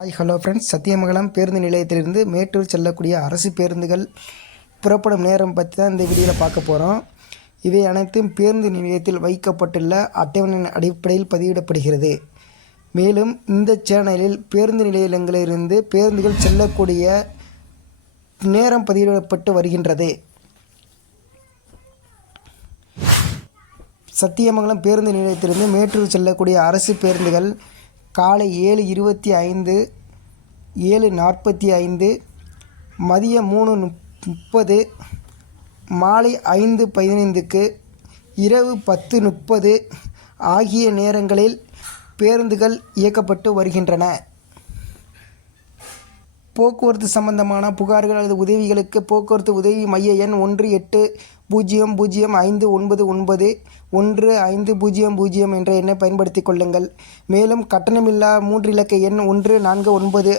Hello friends, Sathyamangalam பேருந்து நிலையத்திலிருந்து மேட்டூர் செல்லக்கூடிய அரசு பேருந்துகள் புறப்படும் நேரம் பற்றி தான் இந்த வீடியோவில் பார்க்க போகிறோம். இவை அனைத்தும் பேருந்து நிலையத்தில் வைக்கப்பட்டுள்ள அட்டவணையின் அடிப்படையில் பதிவிடப்படுகிறது. மேலும் இந்த சேனலில் பேருந்து நிலையங்களிலிருந்து பேருந்துகள் செல்லக்கூடிய நேரம் பதிவிடப்பட்டு வருகின்றது. சத்தியமங்கலம் பேருந்து நிலையத்திலிருந்து மேட்டூர் செல்லக்கூடிய அரசு பேருந்துகள் காலை 7:25, 7:45, மதியம் 3:30, மாலை 5:15, இரவு 10:30 ஆகிய நேரங்களில் பேருந்துகள் இயக்கப்பட்டு வருகின்றன. போக்குவரத்து சம்பந்தமான புகார்கள் அல்லது உதவிகளுக்கு போக்குவரத்து உதவி மைய எண் 1800-599-1500 என்ற எண்ணை பயன்படுத்திக் கொள்ளுங்கள். மேலும் கட்டணமில்லா 3 இலக்க எண் 149